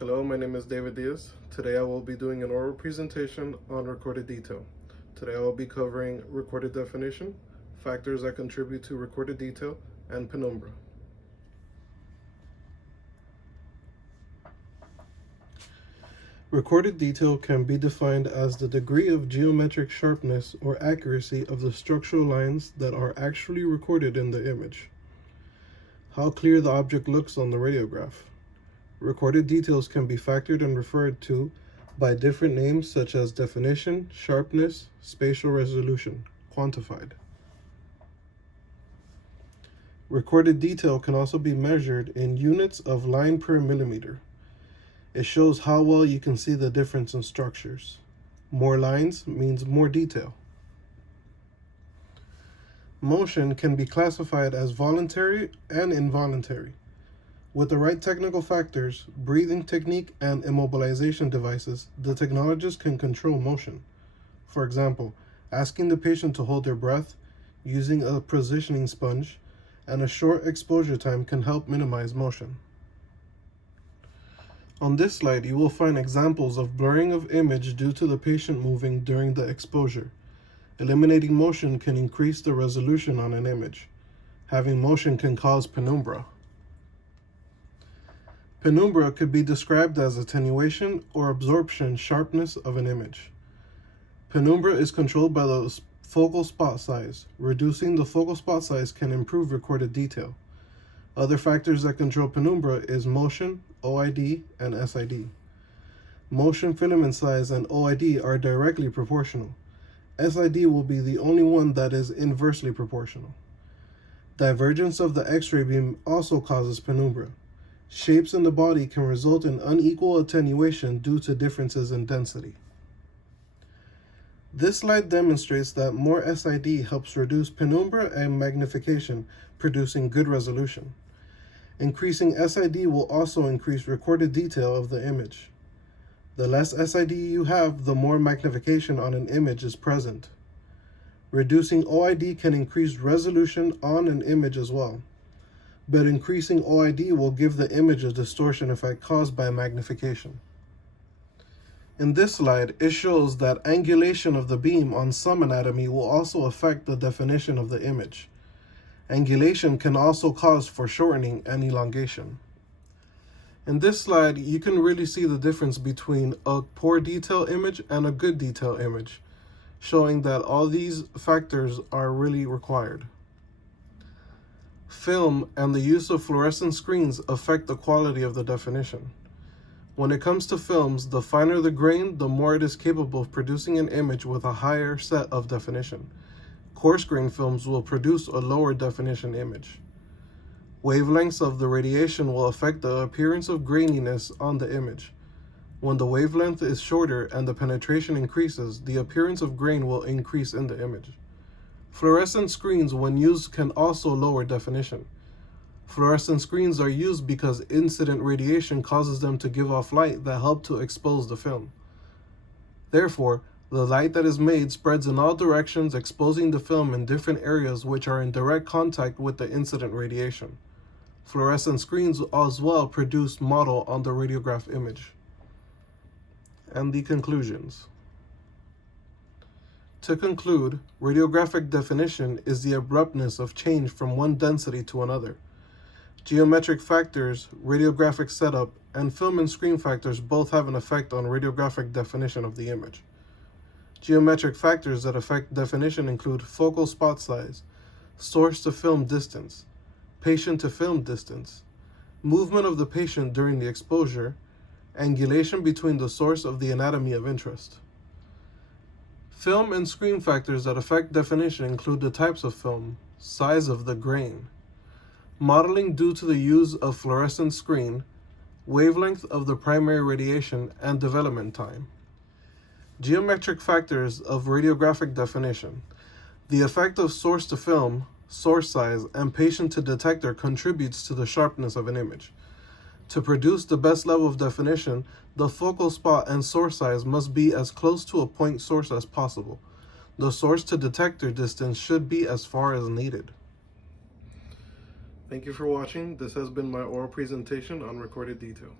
Hello, my name is David Diaz. Today I will be doing an oral presentation on recorded detail. Today I will be covering recorded definition, factors that contribute to recorded detail, and penumbra. Recorded detail can be defined as the degree of geometric sharpness or accuracy of the structural lines that are actually recorded in the image. How clear the object looks on the radiograph. Recorded details can be factored and referred to by different names such as definition, sharpness, spatial resolution, quantified. Recorded detail can also be measured in units of line per millimeter. It shows how well you can see the difference in structures. More lines means more detail. Motion can be classified as voluntary and involuntary. With the right technical factors, breathing technique, and immobilization devices, the technologist can control motion. For example, asking the patient to hold their breath, using a positioning sponge, and a short exposure time can help minimize motion. On this slide, you will find examples of blurring of image due to the patient moving during the exposure. Eliminating motion can increase the resolution on an image. Having motion can cause penumbra. Penumbra could be described as attenuation or absorption sharpness of an image. Penumbra is controlled by the focal spot size. Reducing the focal spot size can improve recorded detail. Other factors that control penumbra is motion, OID, and SID. Motion, filament size, and OID are directly proportional. SID will be the only one that is inversely proportional. Divergence of the X-ray beam also causes penumbra. Shapes in the body can result in unequal attenuation due to differences in density. This slide demonstrates that more SID helps reduce penumbra and magnification, producing good resolution. Increasing SID will also increase recorded detail of the image. The less SID you have, the more magnification on an image is present. Reducing OID can increase resolution on an image as well. But increasing OID will give the image a distortion effect caused by magnification. In this slide, it shows that angulation of the beam on some anatomy will also affect the definition of the image. Angulation can also cause foreshortening and elongation. In this slide, you can really see the difference between a poor detail image and a good detail image, showing that all these factors are really required. Film and the use of fluorescent screens affect the quality of the definition. When it comes to films, the finer the grain, the more it is capable of producing an image with a higher set of definition. Coarse grain films will produce a lower definition image. Wavelengths of the radiation will affect the appearance of graininess on the image. When the wavelength is shorter and the penetration increases, the appearance of grain will increase in the image. Fluorescent screens, when used, can also lower definition. Fluorescent screens are used because incident radiation causes them to give off light that help to expose the film. Therefore, the light that is made spreads in all directions, exposing the film in different areas which are in direct contact with the incident radiation. Fluorescent screens as well produce model on the radiograph image. And the conclusions. To conclude, radiographic definition is the abruptness of change from one density to another. Geometric factors, radiographic setup, and film and screen factors both have an effect on radiographic definition of the image. Geometric factors that affect definition include focal spot size, source to film distance, patient to film distance, movement of the patient during the exposure, angulation between the source of the anatomy of interest. Film and screen factors that affect definition include the types of film, size of the grain, modeling due to the use of fluorescent screen, wavelength of the primary radiation, and development time. Geometric factors of radiographic definition. The effect of source to film, source size, and patient to detector contributes to the sharpness of an image. To produce the best level of definition, the focal spot and source size must be as close to a point source as possible. The source to detector distance should be as far as needed. Thank you for watching. This has been my oral presentation on recorded detail.